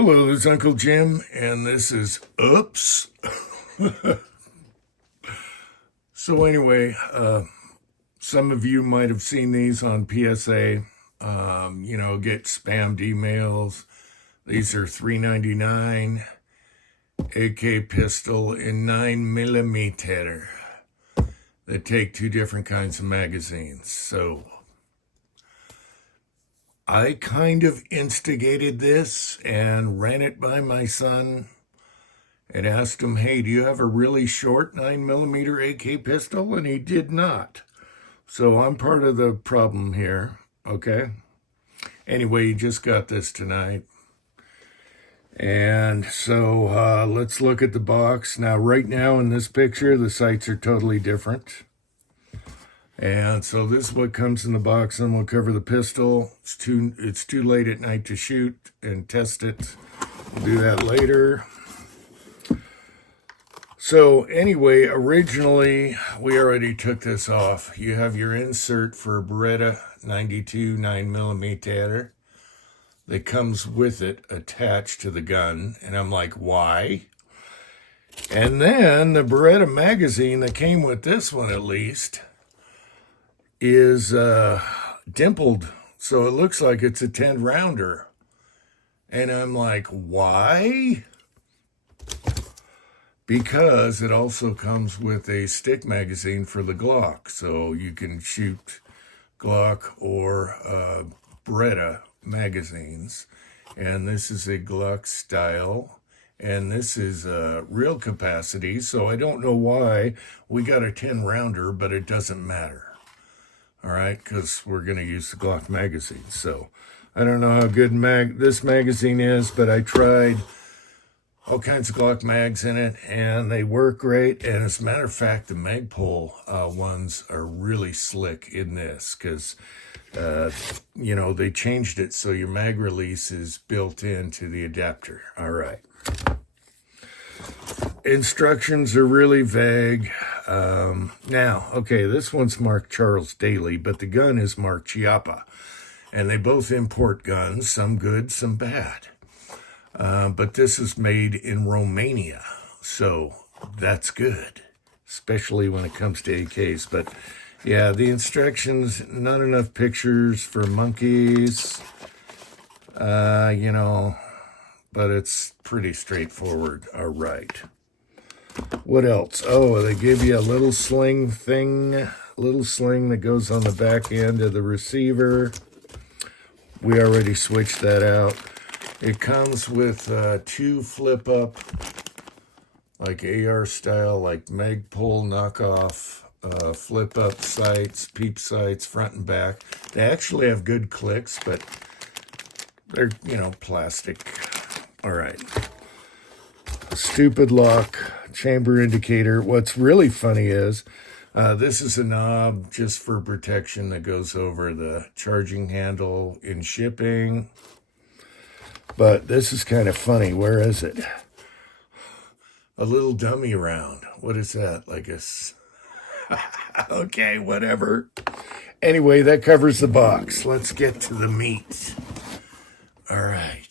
Hello, this is Uncle Jim, and this is Oops. So anyway, some of you might have seen these on PSA. Get spammed emails. These are $3.99 AK pistol in 9mm. They take two different kinds of magazines. So I kind of instigated this and ran it by my son and asked him, hey, do you have a really short 9mm AK pistol? And he did not. So I'm part of the problem here, okay? Anyway, you just got this tonight. And so let's look at the box. Now, right now in this picture, the sights are totally different. And so this is what comes in the box, and we'll cover the pistol. It's too late at night to shoot and test it. We'll do that later. So anyway, originally, we already took this off. You have your insert for a Beretta 92 9mm that comes with it attached to the gun. And I'm like, why? And then the Beretta magazine that came with this one, at least, is dimpled. So it looks like it's a 10 rounder. And I'm like, why? Because it also comes with a stick magazine for the Glock. So you can shoot Glock or Beretta magazines. And this is a Glock style. And this is real capacity. So I don't know why we got a 10 rounder, but it doesn't matter. All right, because we're going to use the Glock magazine. So I don't know how good this magazine is, but I tried all kinds of Glock mags in it, and they work great. And as a matter of fact, the Magpul ones are really slick in this because, they changed it so your mag release is built into the adapter. All right. Instructions are really vague. This one's marked Charles Daly, but the gun is marked Chiappa. And they both import guns, some good, some bad. But this is made in Romania, so that's good, especially when it comes to AKs. But yeah, the instructions, not enough pictures for monkeys, but it's pretty straightforward. All right. What else? Oh, they give you a little sling that goes on the back end of the receiver. We already switched that out. It comes with two flip-up, like AR style, like Magpul knockoff flip-up sights, peep sights, front and back. They actually have good clicks, but they're, plastic. All right. Stupid lock, chamber indicator. What's really funny is this is a knob just for protection that goes over the charging handle in shipping. But this is kind of funny. Where is it? A little dummy round. What is that? Like a... Okay, whatever. Anyway, that covers the box. Let's get to the meat. All right.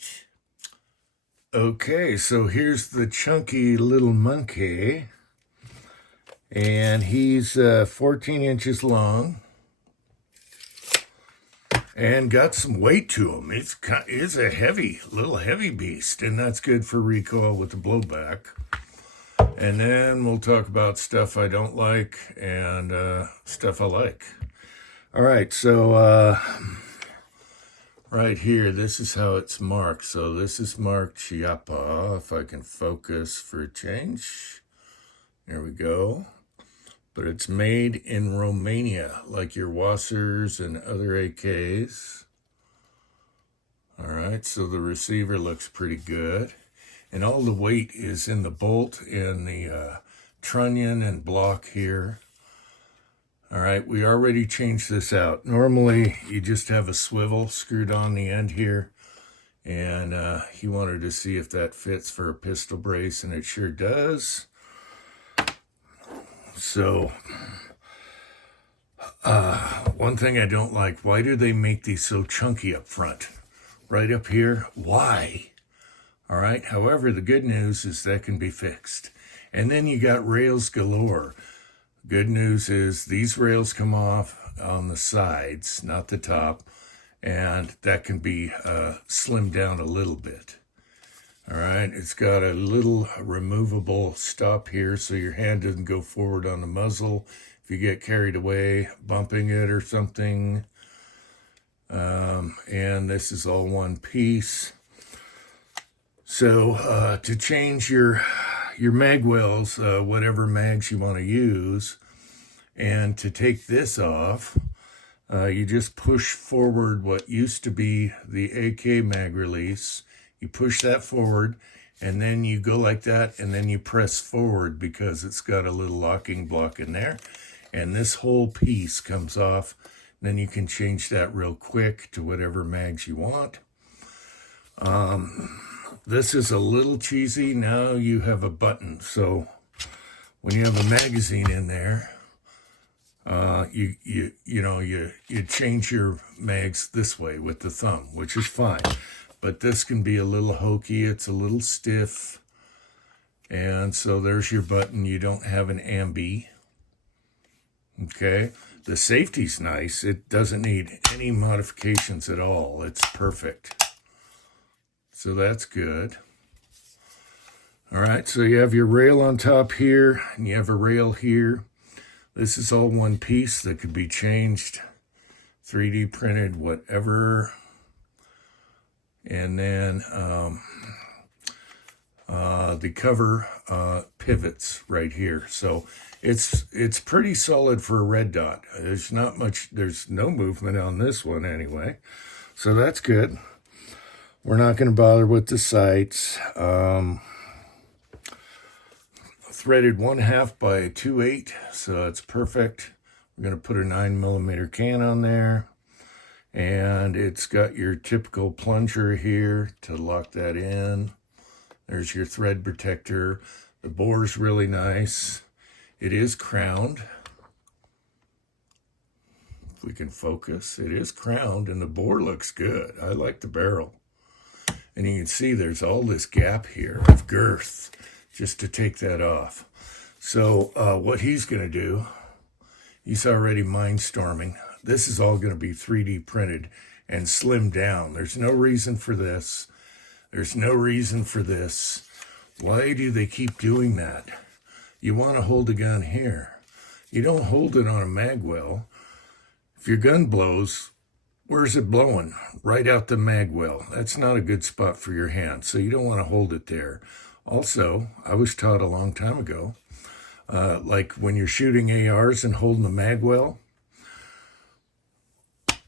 Okay, so here's the chunky little monkey. And he's 14 inches long. And got some weight to him. It's a little heavy beast, and that's good for recoil with the blowback. And then we'll talk about stuff I don't like and stuff I like. All right, so right here, this is how it's marked. So this is marked Chiappa, if I can focus for a change. There we go. But it's made in Romania, like your Wassers and other AKs. All right, so the receiver looks pretty good. And all the weight is in the bolt and the trunnion and block here. All right, we already changed this out. Normally, you just have a swivel screwed on the end here. And he wanted to see if that fits for a pistol brace, and it sure does. So, one thing I don't like, why do they make these so chunky up front? Right up here, why? All right. However, the good news is that can be fixed. And then you got rails galore. Good news is these rails come off on the sides, not the top, and that can be slimmed down a little bit. All right, it's got a little removable stop here so your hand doesn't go forward on the muzzle if you get carried away bumping it or something. And this is all one piece. So to change your mag wells, whatever mags you want to use, and to take this off, you just push forward what used to be the AK mag release. You push that forward, and then you go like that, and then you press forward because it's got a little locking block in there. And this whole piece comes off. Then you can change that real quick to whatever mags you want. This is a little cheesy. Now you have a button. So when you have a magazine in there, you change your mags this way with the thumb, which is fine. But this can be a little hokey. It's a little stiff. And so there's your button. You don't have an ambi. Okay. The safety's nice. It doesn't need any modifications at all. It's perfect. So that's good. All right. So you have your rail on top here, and you have a rail here. This is all one piece that could be changed, 3D printed, whatever. And then the cover pivots right here. So it's pretty solid for a red dot. There's not much, there's no movement on this one anyway. So that's good. We're not going to bother with the sights. Threaded 1/2 by 2/8, so it's perfect. We're going to put a 9mm can on there. And it's got your typical plunger here to lock that in. There's your thread protector. The bore's really nice. It is crowned. If we can focus, it is crowned and the bore looks good. I like the barrel. And you can see there's all this gap here of girth just to take that off. So what he's going to do, he's already mindstorming. This is all going to be 3D printed and slimmed down. There's no reason for this. There's no reason for this. Why do they keep doing that? You want to hold the gun here. You don't hold it on a mag well. If your gun blows, where's it blowing? Right out the mag well. That's not a good spot for your hand, so you don't want to hold it there. Also, I was taught a long time ago, like when you're shooting ARs and holding the mag well,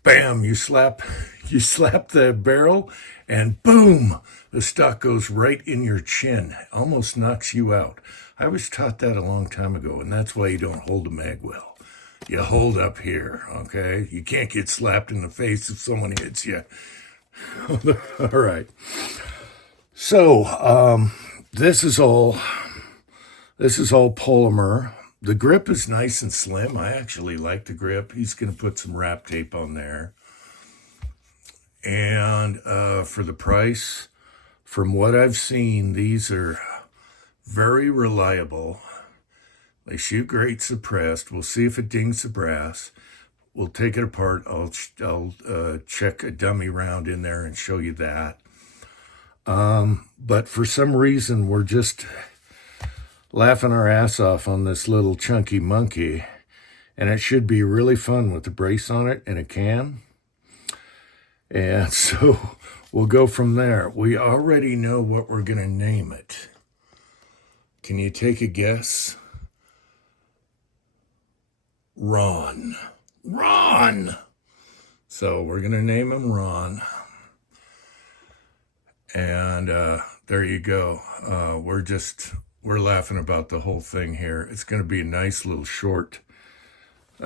bam, you slap the barrel and boom, the stock goes right in your chin, almost knocks you out. I was taught that a long time ago, and that's why you don't hold a mag well. You hold up here, okay? You can't get slapped in the face if someone hits you. All right. So, this is all polymer. The grip is nice and slim. I actually like the grip. He's going to put some wrap tape on there. And for the price, from what I've seen, these are very reliable. They shoot great suppressed. We'll see if it dings the brass. We'll take it apart. I'll check a dummy round in there and show you that. But for some reason, we're just laughing our ass off on this little chunky monkey, and it should be really fun with the brace on it and a can. And so we'll go from there. We already know what we're going to name it. Can you take a guess? Ron. Ron! So we're going to name him Ron. And there you go. We're laughing about the whole thing here. It's going to be a nice little short AK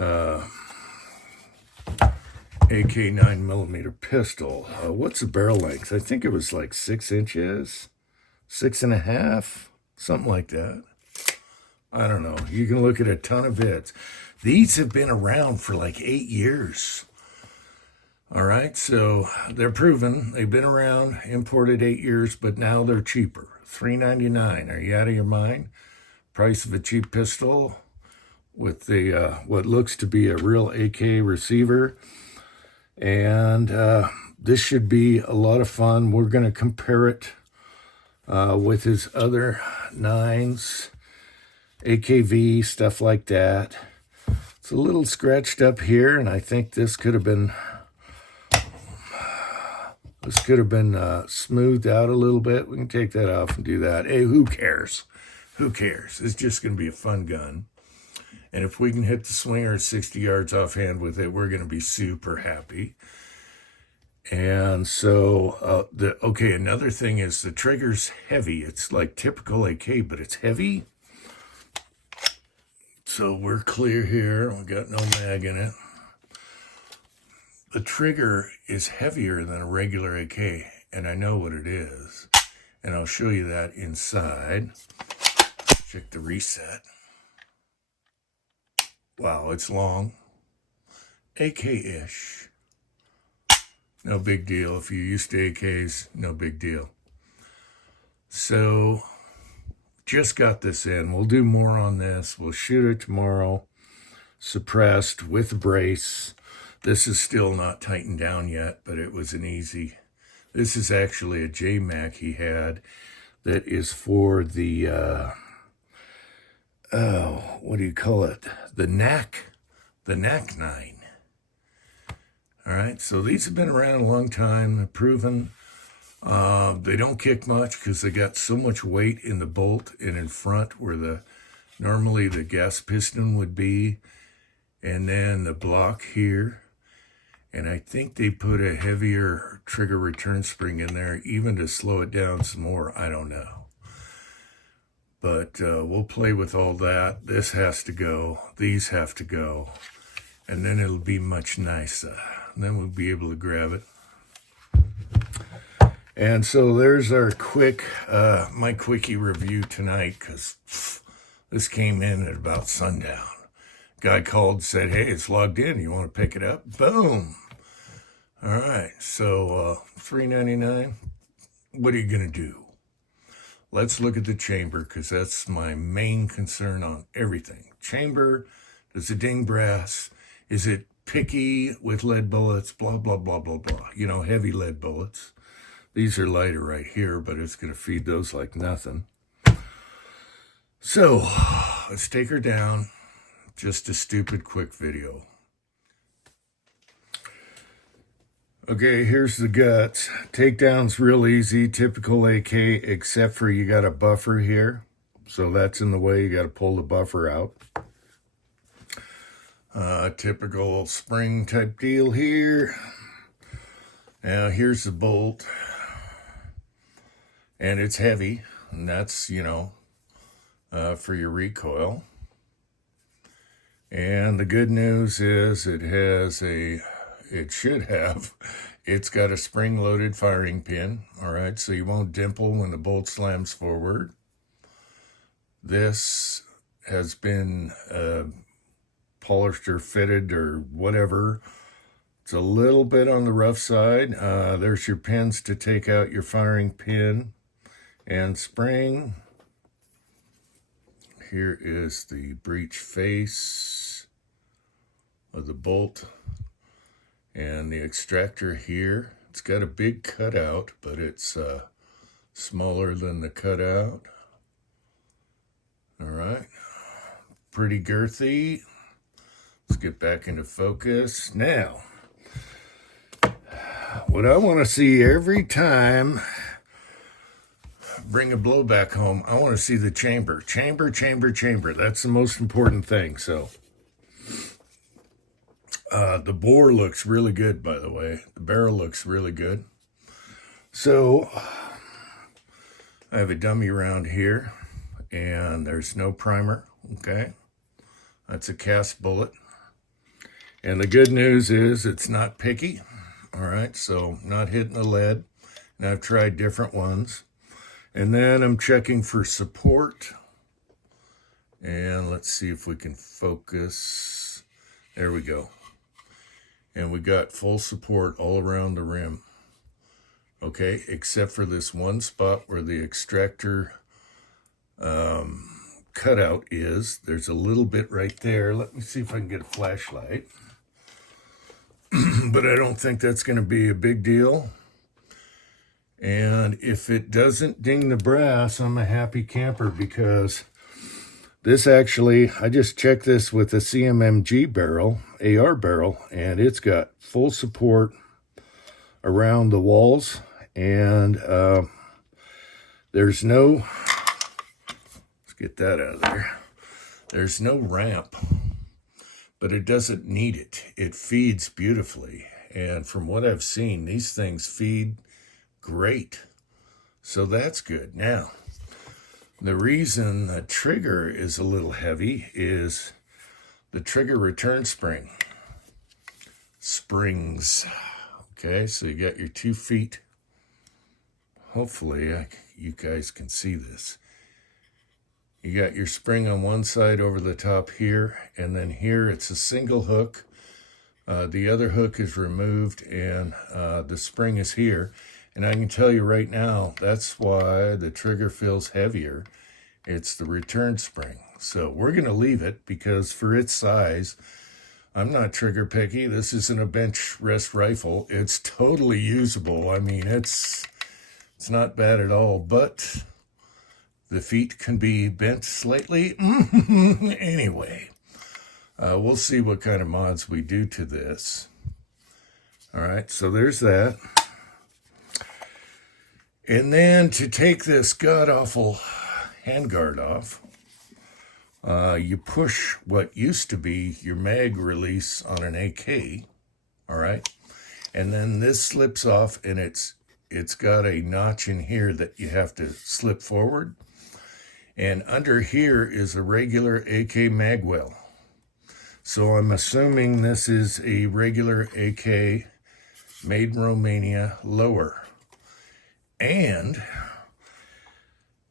9mm pistol. What's the barrel length? I think it was like 6 inches, 6.5, something like that. I don't know. You can look at a ton of vids. These have been around for like 8 years. All right, so they're proven. They've been around, imported 8 years, but now they're cheaper. $3.99. Are you out of your mind? Price of a cheap pistol with the what looks to be a real AK receiver. And this should be a lot of fun. We're going to compare it with his other 9s, AKV, stuff like that. It's a little scratched up here, and I think this could have been smoothed out a little bit. We can take that off and do that. Hey, who cares? Who cares? It's just going to be a fun gun. And if we can hit the swinger at 60 yards offhand with it, we're going to be super happy. And so, another thing is the trigger's heavy. It's like typical AK, but it's heavy. So we're clear here. We got no mag in it. The trigger is heavier than a regular AK, and I know what it is. And I'll show you that inside. Check the reset. Wow, it's long. AK-ish. No big deal. If you're used to AKs, no big deal. So, just got this in. We'll do more on this. We'll shoot it tomorrow. Suppressed with a brace. This is still not tightened down yet, but it was an easy. This is actually a JMac he had that is for the, what do you call it? The PAK-9. All right, so these have been around a long time. They're proven. They don't kick much because they got so much weight in the bolt and in front where normally the gas piston would be, and then the block here. And I think they put a heavier trigger return spring in there, even to slow it down some more. I don't know. But we'll play with all that. This has to go. These have to go. And then it'll be much nicer. And then we'll be able to grab it. And so there's our my quickie review tonight, because this came in at about sundown. Guy called and said, hey, it's logged in. You want to pick it up? Boom. All right, so $3.99. What are you going to do? Let's look at the chamber, because that's my main concern on everything. Chamber, does it ding brass? Is it picky with lead bullets? Blah, blah, blah, blah, blah. You know, heavy lead bullets. These are lighter right here, but it's going to feed those like nothing. So, let's take her down. Just a stupid quick video. Okay, here's the guts. Takedown's real easy, typical AK, except for you got a buffer here. So that's in the way, you got to pull the buffer out. Typical spring type deal here. Now here's the bolt. And it's heavy, and that's, for your recoil. And the good news is it's got a spring-loaded firing pin, all right, so you won't dimple when the bolt slams forward. This has been polished or fitted or whatever. It's a little bit on the rough side. There's your pins to take out your firing pin and spring. Here is the breech face of the bolt. And the extractor here, it's got a big cutout, but it's smaller than the cutout. All right, pretty girthy. Let's get back into focus. Now, what I want to see every time, bring a blowback home, I want to see the chamber. Chamber. That's the most important thing, so. The bore looks really good, by the way. The barrel looks really good. So, I have a dummy round here, and there's no primer, okay? That's a cast bullet. And the good news is it's not picky, all right? So, not hitting the lead. And I've tried different ones. And then I'm checking for support. And let's see if we can focus. There we go. And we got full support all around the rim. Okay, except for this one spot where the extractor cutout is. There's a little bit right there. Let me see if I can get a flashlight. But I don't think that's going to be a big deal. And if it doesn't ding the brass, I'm a happy camper, because this actually, I just checked this with a CMMG barrel, AR barrel, and it's got full support around the walls. And there's no, let's get that out of there. There's no ramp, but it doesn't need it. It feeds beautifully. And from what I've seen, these things feed great. So that's good. Now, the reason the trigger is a little heavy is the trigger return springs. Okay, so you got your 2 feet. Hopefully, you guys can see this. You got your spring on one side over the top here, and then here it's a single hook. The other hook is removed, and the spring is here. And I can tell you right now, that's why the trigger feels heavier. It's the return spring. So we're going to leave it, because for its size, I'm not trigger picky. This isn't a bench rest rifle. It's totally usable. I mean, it's not bad at all, but the feet can be bent slightly. Anyway, we'll see what kind of mods we do to this. All right, so there's that. And then to take this god-awful handguard off, you push what used to be your mag release on an AK, all right? And then this slips off, and it's got a notch in here that you have to slip forward. And under here is a regular AK mag well. So I'm assuming this is a regular AK made in Romania lower. And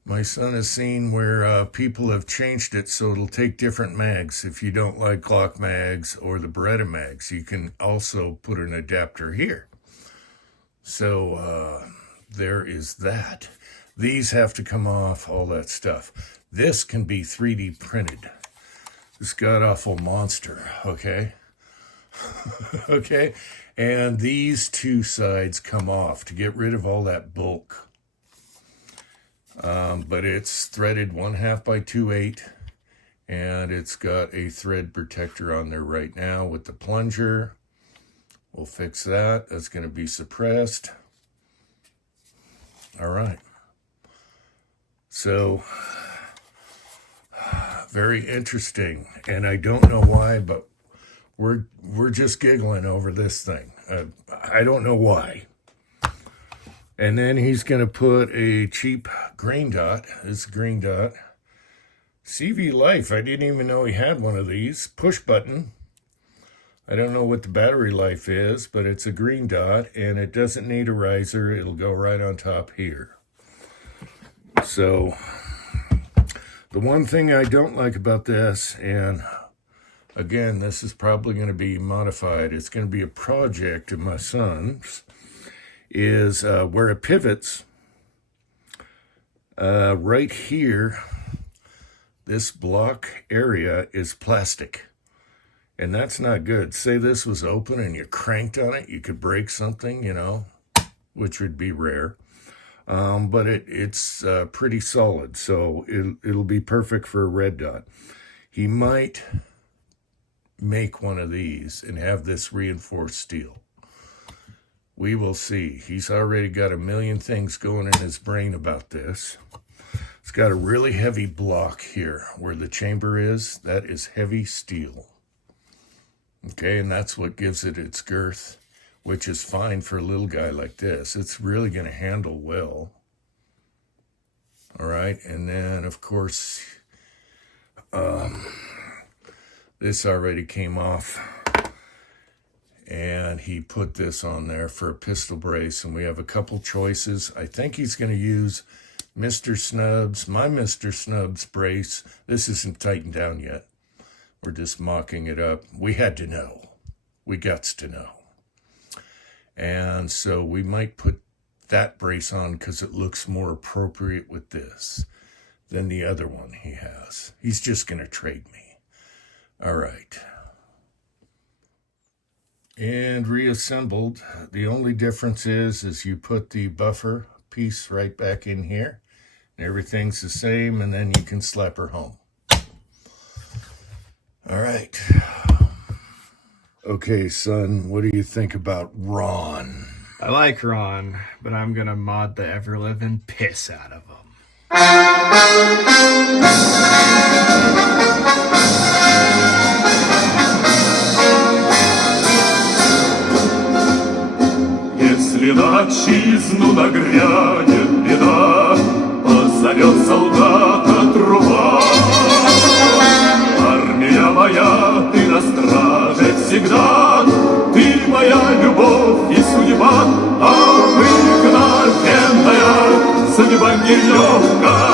my son has seen where people have changed it so it'll take different mags. If you don't like Glock mags or the Beretta mags, you can also put an adapter here. So there is that. These have to come off, all that stuff. This can be 3D printed. This god-awful monster, okay? Okay? And these 2 sides come off to get rid of all that bulk. But it's threaded 1/2 by 2/8, and it's got a thread protector on there right now with the plunger. We'll fix that. That's going to be suppressed. All right. So, very interesting. And I don't know why, but we're just giggling over this thing. I don't know why. And then he's going to put a cheap green dot. It's a green dot. CV Life. I didn't even know he had one of these. Push button. I don't know what the battery life is, but it's a green dot, and it doesn't need a riser. It'll go right on top here. So, the one thing I don't like about this, and again, this is probably going to be modified. It's going to be a project of my son's, is where it pivots right here. This block area is plastic, and that's not good. Say this was open and you cranked on it, you could break something, you know, which would be rare. But it's pretty solid, so it'll be perfect for a red dot. He might make one of these and have this reinforced steel. We will see. He's already got a million things going in his brain about this. It's got a really heavy block here where the chamber is. That is heavy steel. Okay, and that's what gives it its girth, which is fine for a little guy like this. It's really going to handle well. All right, and then, of course, this already came off. And he put this on there for a pistol brace, and we have a couple choices. I think he's going to use Mr. Snub's, my Mr. Snub's brace. This isn't tightened down yet. We're just mocking it up. We had to know. We gots to know. And so we might put that brace on because it looks more appropriate with this than the other one he has. He's just going to trade me. All right. And reassembled. The only difference is you put the buffer piece right back in here. Everything's the same, and then you can slap her home. All right. Okay, son, what do you think about Ron? I like Ron, but I'm gonna mod the ever-living piss out of him. Если на отчизну нагрянет беда, позовет солдата труба. Армия моя, ты на страже всегда, ты моя любовь и судьба, обыкновенная, судьба нелегкая.